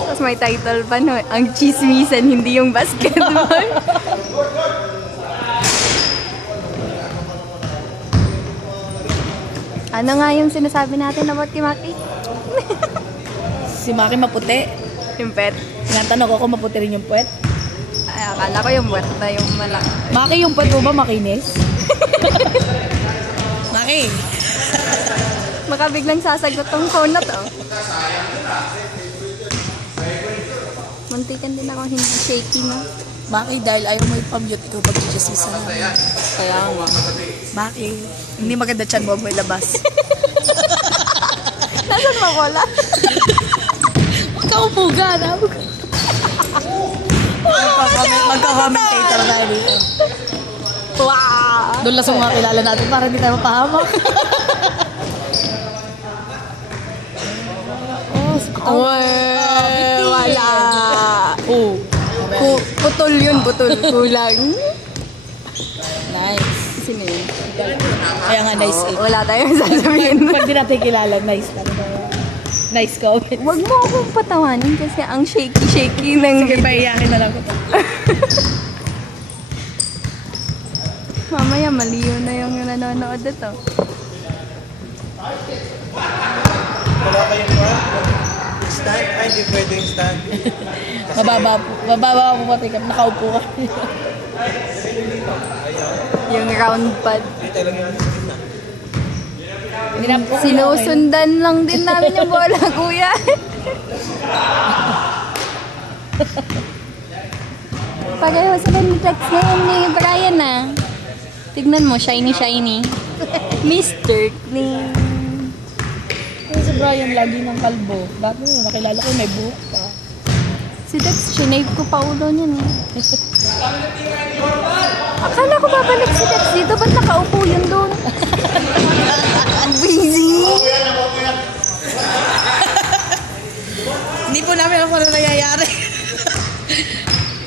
Tapos may title pa no, ang chismisan, hindi yung basketball. Ano nga yung sinasabi natin about kay Maki? Si Maki maputi. Yung pet. Tinatanong ko kung maputi rin yung puwet. Ay, akala ko yung wet na yung malaki. Maki, yung puwet mo ba makinis? Maki. Baka biglang sasagot tong phone na to. Muntikan din ako hindi shaky na. Maki, dahil ayaw mo ipamute ko pag jijasisan namin. Kaya nga. Maki, hindi maganda chan mo, may labas. Nasaan mo kola? Magkaupuga na. Magka-commentator tayo dito. Wow! Doon lang sa mga kilala natin para hindi tayo mapahamak. Wala! Oh. Putol yun, putol. Kulang. Nice. Sino yun? Kaya nga nice eh. Wala tayong sasabihin. Pag di natin kilala, nice talaga. Nice comment. Huwag mo akong patawanin kasi ang shaky-shaky ng... Sige, paiyakin na lang ko. Mamaya, maliyo na yung nanonood ito. Wala kayong stand? Ay, hindi pwede yung stand. Mababa po pati ka. Nakaupo ka. Yung round pad. Hindi talaga yung na. Sinusundan lang din namin yung bola, kuya. Pareho sila ni Jax ngayon ni Brian na. Tignan mo, shiny-shiny. Mr. Clean. Si Brian lagi ng kalbo. Dati nakilala ko may buhok pa. Si Dex, sinave ko pa ulo niyan eh. Akala ko babalik si Dex dito. Ba't nakaupo yun doon? Busy! Hindi po namin alam kung ano nangyayari.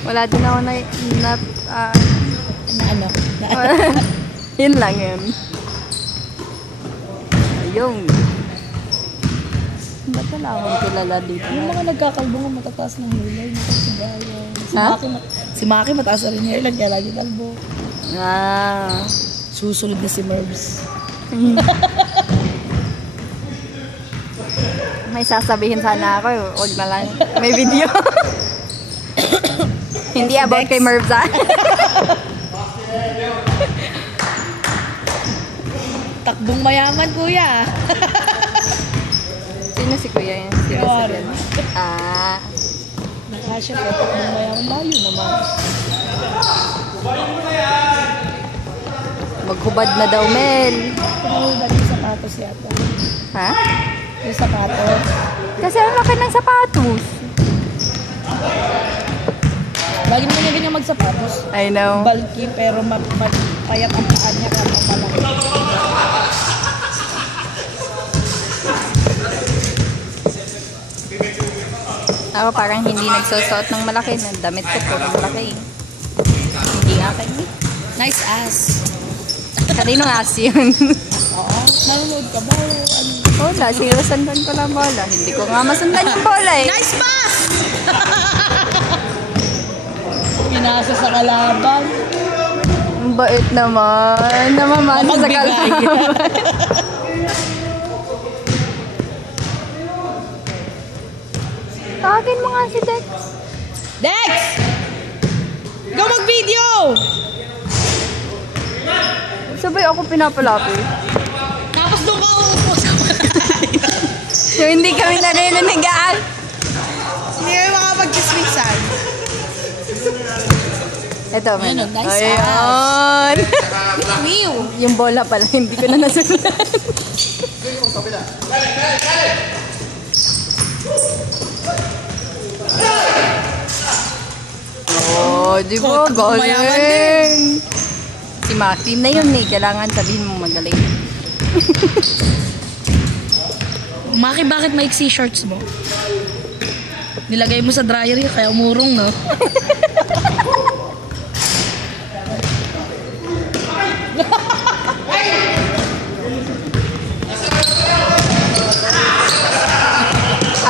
Wala din ako na ano? yun lang yun. Ayun. Ba't wala akong kilala dito? Yung mga nagkakalbo nga matataas ng hilay. Si Brian. Ha? Si Maki mataas na rin hilay. Kaya lagi kalbo. Ah. Susunod na si Mervs. May sasabihin sana ako. Huwag na lang. May video. Hindi about kay Mervs ah. Takbong mayaman, kuya. Sino si kuya yan? Sino si kuya? Ah. Nakasya po, takbong mayaman. Layo naman. Maghubad na daw, Mel. Pinahubad yung sapatos yata. Ha? Yung sapatos. Kasi ang laki ng sapatos. Lagi naman niya ganyan magsapatos. I know. Bulky pero payat ang paan niya kapag malaki. Ako parang hindi nagsusuot ng malaki. Damit ko po malaki. Hindi nga kayo. Nice ass. Kaninong ass yun? Oo. Nanonood ka ba? Bola, sinusundan ko lang bola. Hindi ko nga masundan yung bola eh. Nice pass! Pinasa sa kalaban. Ang bait naman. Namamana sa kalaban. Tawagin mo nga si Dex. Dex! Go mag-video! Sabay ako pinapalapit. Tapos doon ka uupo sa malayo. So hindi kami narinig ah. Hindi kami makapag-chismisan. Ito man. Ayun, nice Ayun. Mew! Yung bola pala, hindi ko na nasundan. Oh, di ba? Galing. Si Maki na yun eh. Kailangan sabihin mo magaling. Maki, bakit maiksi shorts mo? Nilagay mo sa dryer kaya umurong, no?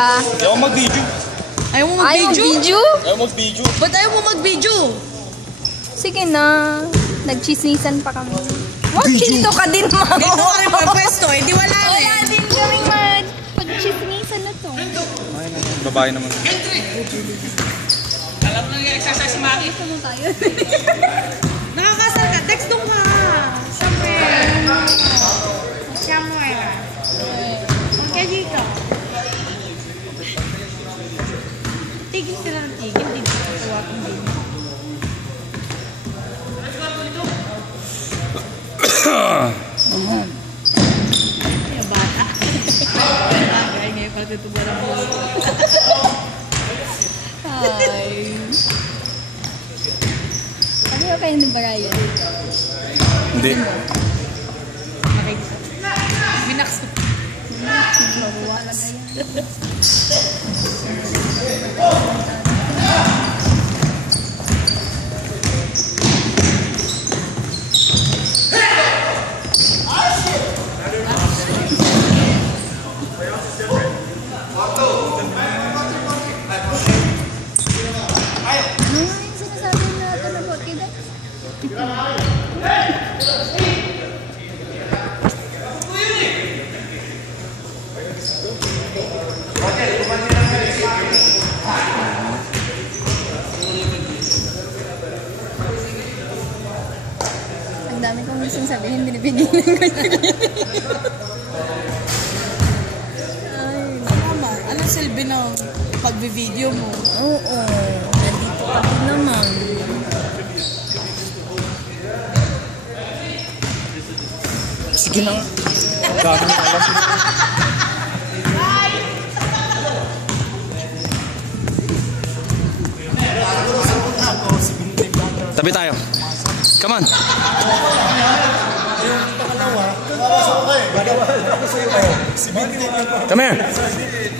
ka. Ayaw mag-video. Ayaw mo Ayaw mag-video? video? Ayaw mag-video. Ba't ayaw mo mag-video? Sige na. Nagchismisan pa kami. Wag, dito ka din, ma. Dito ka rin magpwesto, eh. Di wala Wala eh. din kaming pag-chismisan na to. Babae naman. Alam mo yung exercise, Maki. Ano tayo? Nakakasal ka, text doon ka. Sabi. Siya mo eh. Huwag ka dito. Tigil sila ng tigil. Hindi ko kawa kong din. Yung bata. Bagay ngayon pala tutubo ng buhay. Hi. Ano kayo ni Brian? Hindi. Binaks. Wala na yan. Ano nga yung sinasabi natin about kita? Ang dami kong gustong sabihin, binibigyan ko Tama. Anong silbi ng pagbi-video mo? Oo, nandito ka din naman. Sige na nga. Dami na alam. Tabi tayo. Come on. Come here.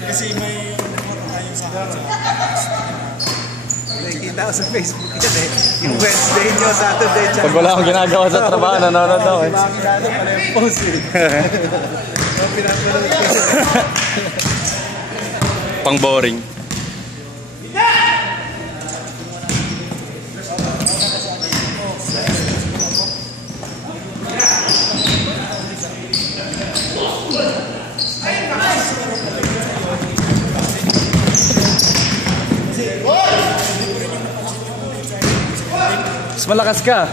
Kasi may tayo sa nakikita ko sa Facebook yan eh. Yung Wednesday nyo, Saturday, tsaka Pag wala akong ginagawa sa trabaho, nanonood ako eh. Pakilala pala yung post eh. Yung pinapanood ko. Pang boring. Mas malakas ka.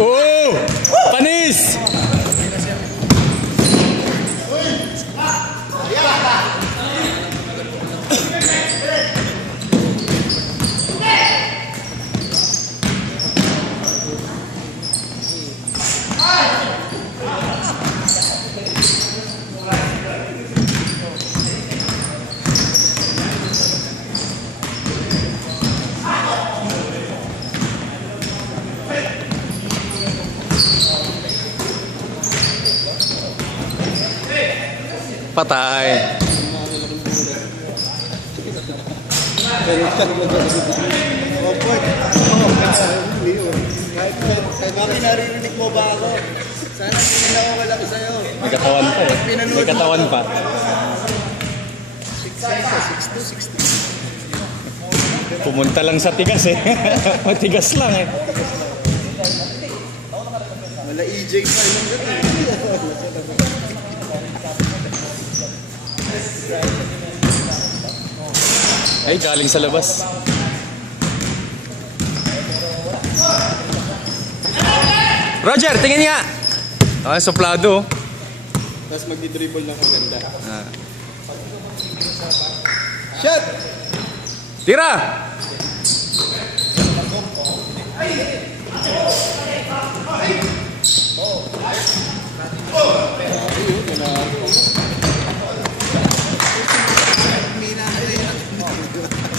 Oh! Panis! Patay. Kahit mami, naririnig mo ba ako? Sana hindi na ako malaki sa'yo. May katawan pa eh. May katawan pa. 6'2", 6'2". Pumunta lang sa tigas eh. Matigas lang eh. Wala EJ pa yung gabi. Ay, galing sa labas. Roger, tingin nga! Ah, suplado. Tapos magdi-dribble ng maganda. Ah. Shot! Tira!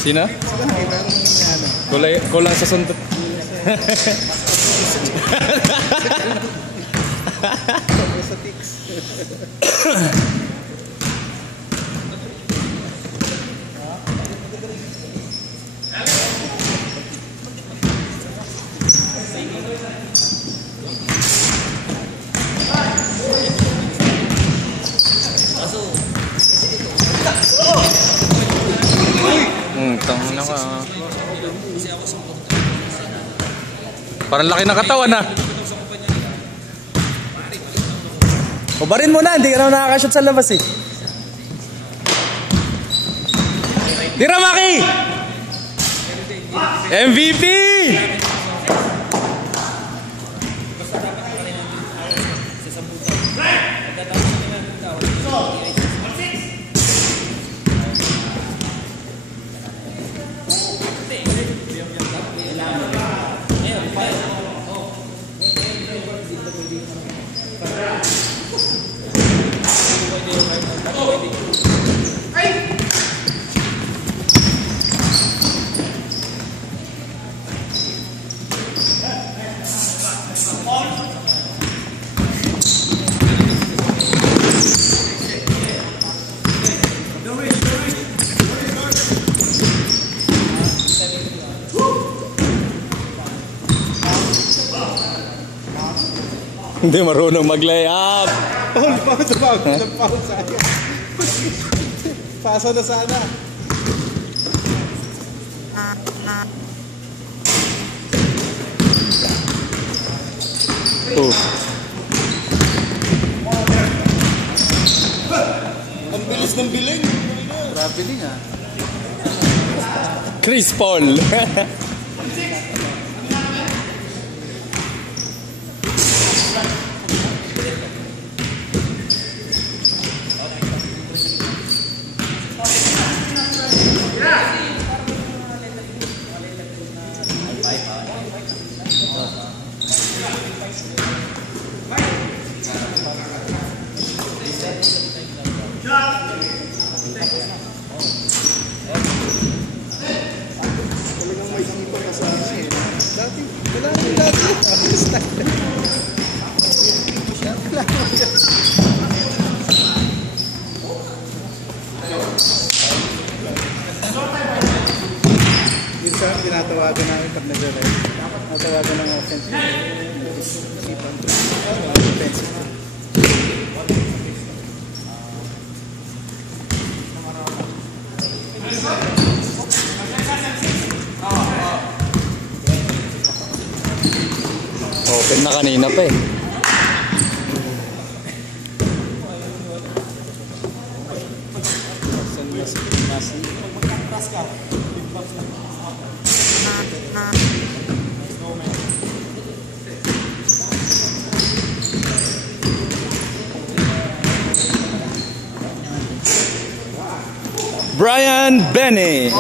Sino? Kulang sa suntot. Sa tics. Tang na ka. Parang laki ng katawan ah. Ubarin mo na, hindi ka naman nakakashot sa labas eh. Tira Maki! MVP! Hindi marunong mag-layup. Foul sayang. Paso na sana. Oh. Ang bilis ng biling. Grabe din ah. Chris Paul. Tinatawagan namin pag nag-live. Tinatawagan ng offensive. Open na kanina pa eh. Brian Benny.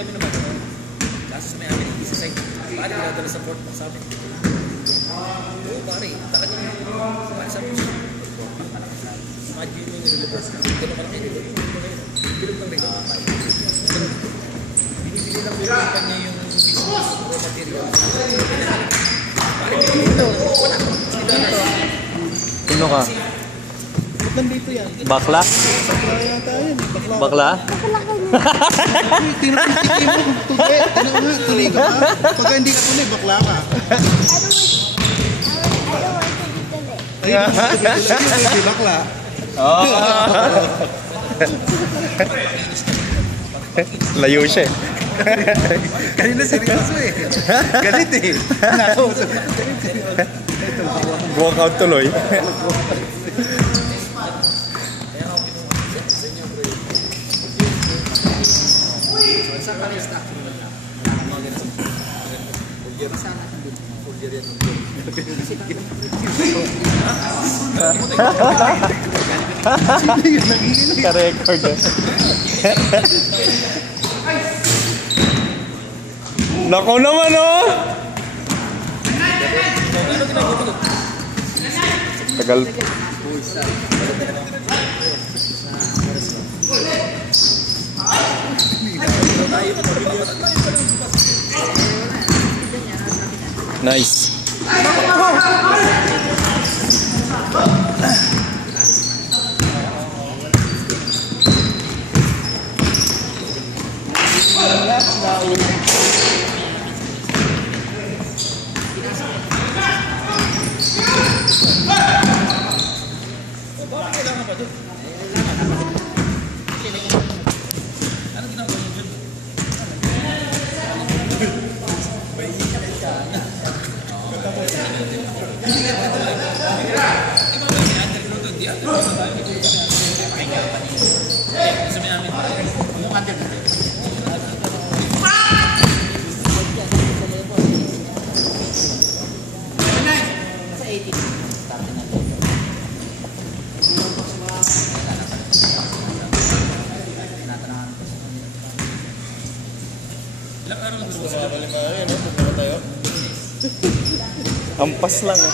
Kami naman. Kaso may amin, isa side. Paano nagdala support sa amin? Oo, pare. Taka niya yung sa puso. Imagine mo yung nilabas. Ganun ka lang kayo. Bilog ng rin. Binibili lang yung kanya yung mismo raw material. Sino ka? Ba't nandito yan? Bakla? Bakla yata yan. Bakla? Uy, tingnan mo kung tuloy. Tingnan mo, tuloy ka pa. Pagka hindi ka tuloy, bakla ka. Ayun, hindi bakla. Oh. Layo siya eh. Kanina seryoso eh. Galit eh. Nakausap. Walkout tuloy. Ka-record eh. Nako naman oh! Tagal. Nice. Ampas lang eh.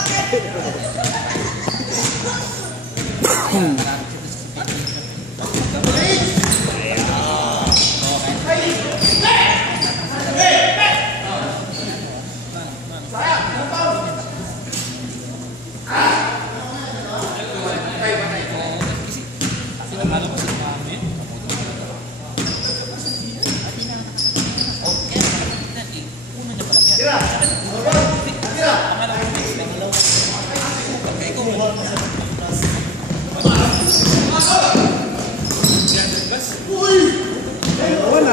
Wala.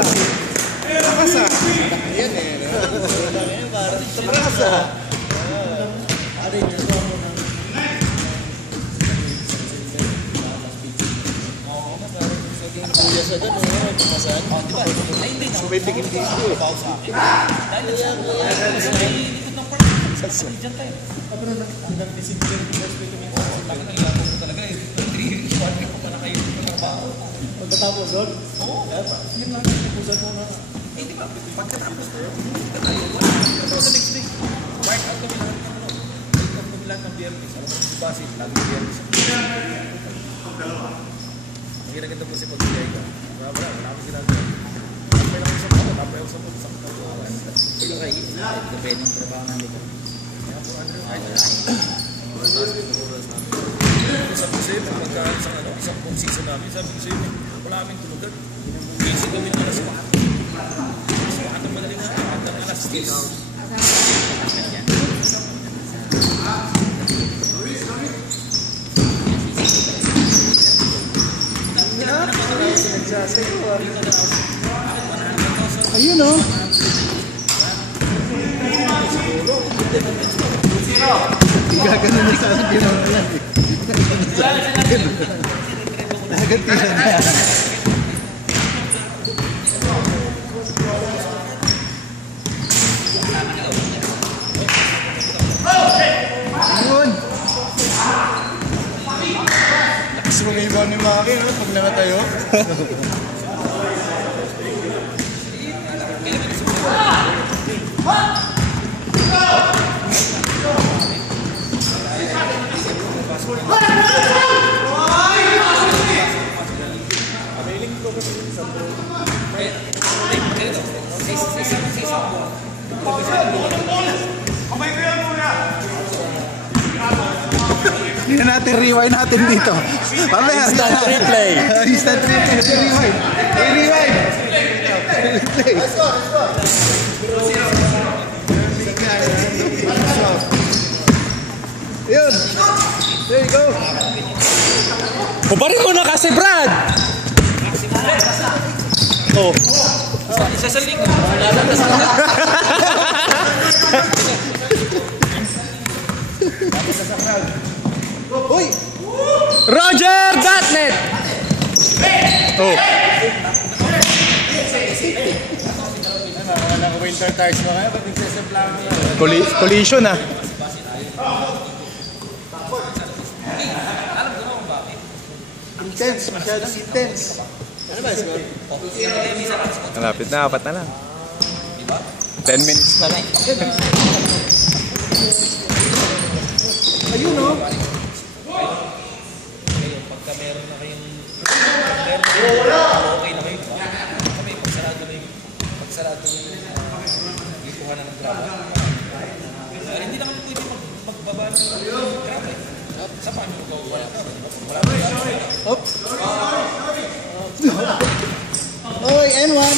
Takasa. Yan eh. Takasa. May biging disco eh. Pagkatapos doon? Oo. Yun lang. Ipusan mo na. Eh, di ba? Pagkatapos doon, sa next week, work out kami lahat ng kami lahat ng BRPs. Alam mo, si Basit, lagi BRPs. Ang ginaganda po si Pag-ibigay ka. Wala, wala akong ginagawa. Tapay lang sa mga, tapay ako sa mga, sa mga kawan. Ito kayo, ito pwede yung trabaho namin dito. Kaya po, ano, kahit wala. Sabi ko sa'yo, pagkaan isang buong season namin, sabi ko sa'yo, wala kaming tulugan. Busy kami ng alas 4. Alas 4 ang madaling na, hanggang alas 10. Ayun o. Gagano na sa akin yun ang yan. Nagantihan na. Ayun. Lakas rumibaw ni Maki pag nakatayo. Tingnan natin, rewind natin dito. Instant replay. Instant replay. Rewind. Rewind. Replay. Let's go. Yun. There you go. Kubarin mo na kasi, Brad! Oh. Isa sa link. Uy! Roger.net! Oh. Winter tires mo kaya? Ba't nagsasaplang mo? Collision ah. Intense, masyadong intense. Ano ba score? Malapit na, 4 na lang. 10 minutes na lang. Ayun o. Pagka meron na kayong okay na kayo, kami pagsarado na yung ikuha na ng graba. Hindi na kami pwede magbaba ng graba. Sa paano ko wala ka? Hop. Oy, N1.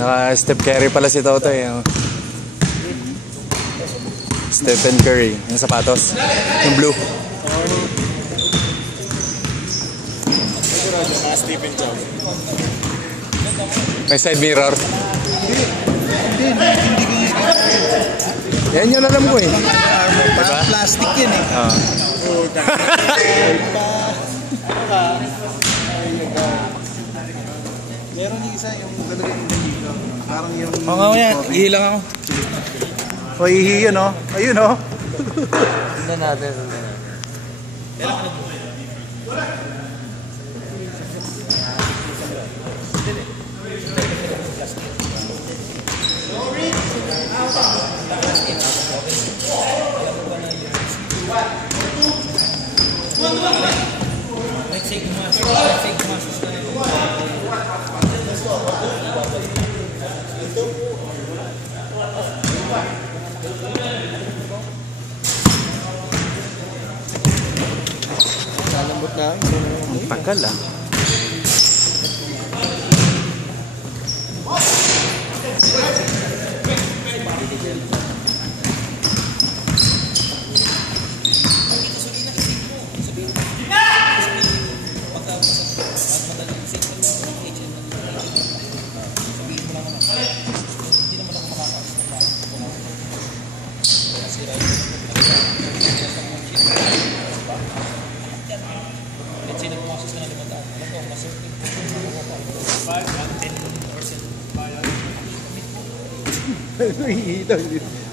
Naka-step Curry pala si Toto eh. Stephen Curry. Yung sapatos. Yung blue. Stephen Chow. May side mirror. Hindi. Yan yun alam ko eh. Parang plastic yun eh. Ah. Meron yung isa yung talaga yung dito. Parang yung... Oo nga yan. Ihilang ako. O ihi yun o. Ayun o. Tignan natin. Lalambot na. Ang tagal ah.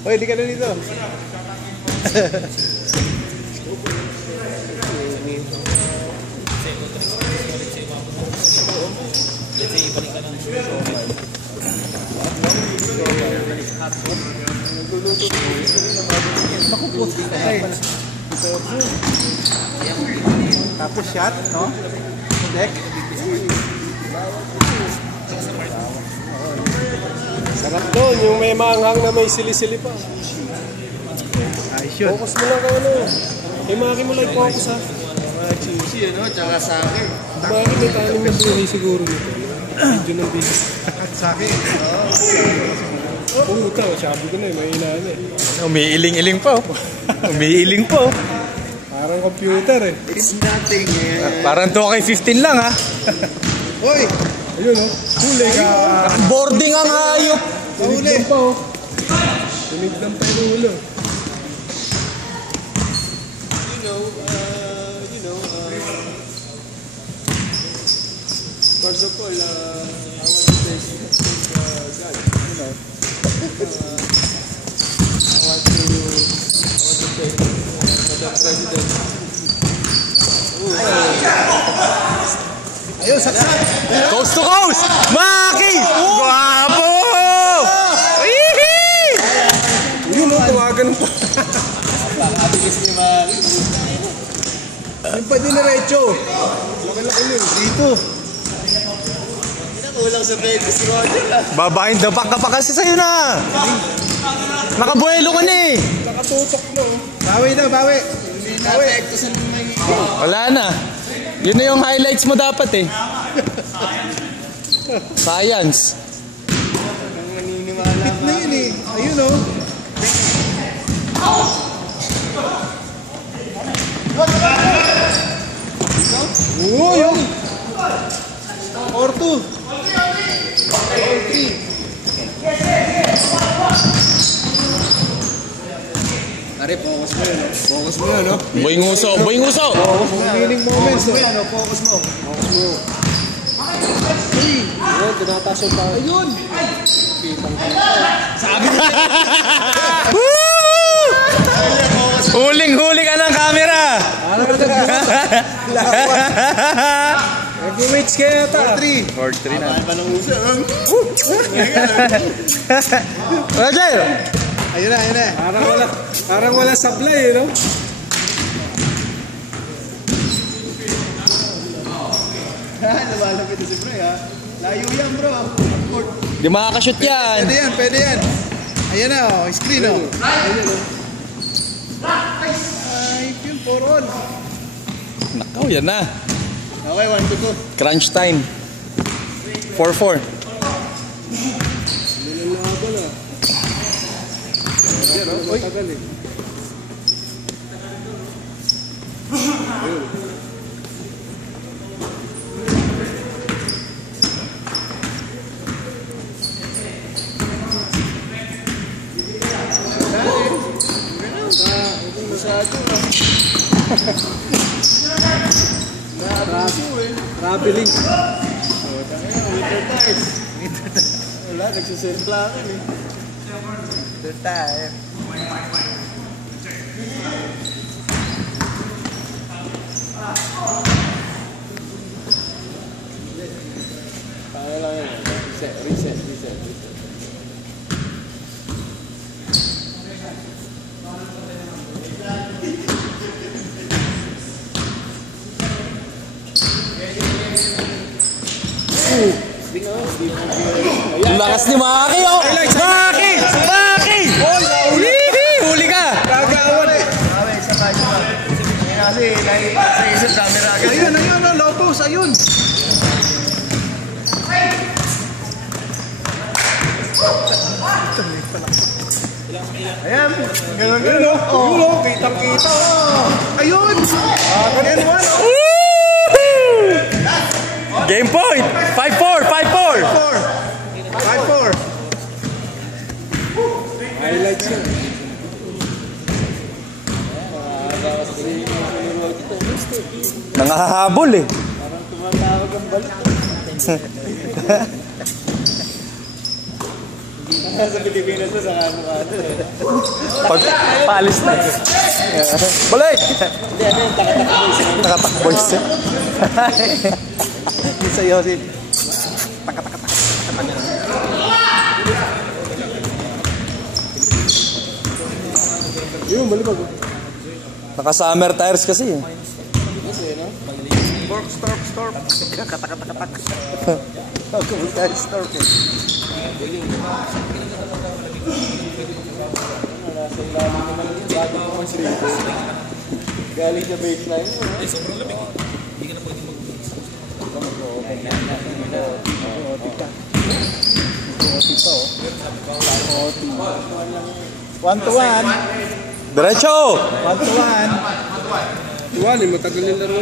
Oy, hindi ka na dito. Tapos shot, no? Deck. Sarap doon, yung may maanghang na may sili-sili pa. Ayos yun. Focus mo lang kung ano. Yung maki mo lang focus ha. Mga cheesy, ano? Tsaka sake. Maki may tanim yung buhay siguro nito. Medyo ng bilis. At sake. Puta, sabi ko na eh, may inaan eh. Umiiling-iling pa oh. Umiiling pa oh. Parang computer eh. It's nothing, eh. Parang 2K15 lang ah. Hoy! Ayun o. Huli ka. Boarding ang hayop. Huli. Pa o. Tinignan pa yung ulo. First of all, I want to thank God. You know, I want to thank Madam President. Ayun, saksak. Coast to coast! Maki! Guwapo! Yun o, tawagan pa. Nakakabigis ni Maki. Yung pa dinerecho. Laki-laki yun. Dito. Kulang sa bed si Roger ah. Babahin the back ka pa kasi sa'yo na. Nakabuelo ka na eh. Nakatutok no. Bawi na, bawi. Hindi na epekto sa may... Wala na. Yun na yung highlights mo dapat eh. Science. Naniniwala Hit na yun eh. Ayun o. Oo, yun. 4-2. Pare, focus mo yun. Focus mo yun, no? Boy nguso, boy nguso. Winning moments. Focus mo yan, no? Focus mo. Focus mo. Ayun, tinatasyon pa. Ayun! Huling-huli ka ng camera. Nag-mates kayo yata. 4-3. 4-3 na. Ano ng uso? Roger! Ayun na, ayun na. Parang wala supply eh, no? Lumalapit na si Bro, ha? Layo yan, bro. Di makakashoot yan. Pwede yan, pwede yan. Ayan na, oh. Screen, oh. Ay, yun, for all. Nakaw, yan na. Okay, 1 to 2. Crunch time. 4-4. Nilalaban ah. Oy. Tagal eh. Traveling. Winter tires. Wala, nagsusurplangan eh. Winter tire. Paano lang yun? Reset. Ang lakas ni Maki, oh! Maki! Maki! Huli ka! Gagawan eh. Sa kayo. Kasi, sa isang camera agad. Ayun, low post, ayun. Ayan, ganun. Ayun o, kitang-kita. Ayun! Ganyan mo, no? Game point! 5-4! 5-4! 5-4. Highlights yun. Nangahahabol eh. Parang tumatawag ang balik. Sa Pilipinas na sa ano eh. Pag paalis na eh. Balik! Hindi, ano yung takatak-boys. Takatak-boys eh. Hindi sa Yosip. Yun, balibag. Naka-summer tires kasi eh. Storp. Katak-katak. Kamusta yung storp eh. Nasa ilalim naman yung bago ko mas rito. Galing sa baseline. Ay, sobrang lamig. Hindi ka na pwede One to one. Diretso! 1-1. 1-1 eh, matagal yung laro.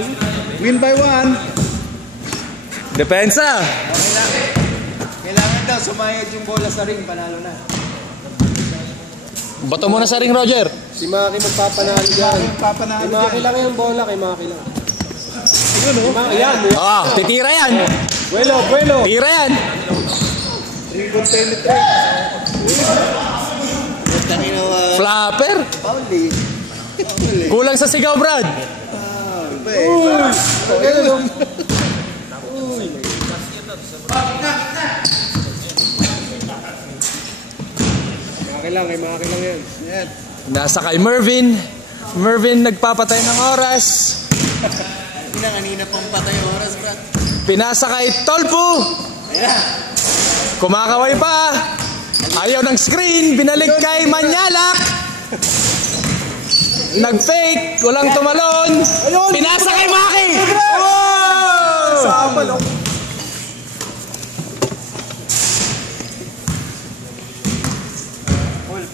Win by 1. Depensa. Kailangan daw sumayad yung bola sa ring, panalo na. Bato muna sa ring, Roger. Si Maki magpapanalo dyan. Kay Maki lang yung bola, kay Maki lang. Ayun o. Ayan. Ah, titira yan. Buelo. Tira yan. Ribbon penetrate. Flapper. Pauli. Kulang sa sigaw, Brad. Ayun. Kay Maki lang yan. Yan. Nasa kay Mervin. Mervin nagpapatay ng oras. Kanina pang patay oras, Brad. Pinasa kay Tolpo. Kumakaway pa. Ayaw ng screen. Binalik kay Manyalak. Nag-fake. Walang tumalon. Pinasa kay Maki. Sa abal, oh.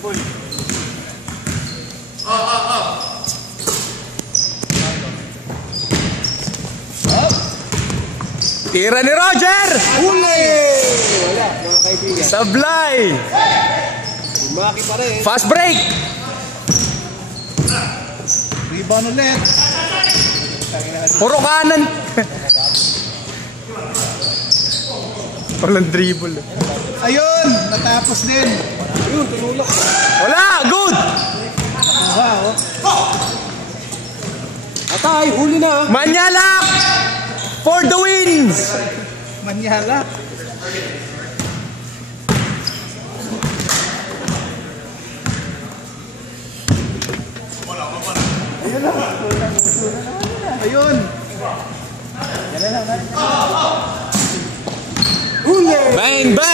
Pull. Tira ni Roger. Huli! Wala, mga kaibigan. Sablay. Maki pa rin. Fast break. Rebound ulit. Puro kanan. Walang dribble. Ayun! Natapos din. Ayun, tululak. Wala. Good. Atay, huli na. Manyalak. For the wins. Manyala. Ayun. Bang, bang.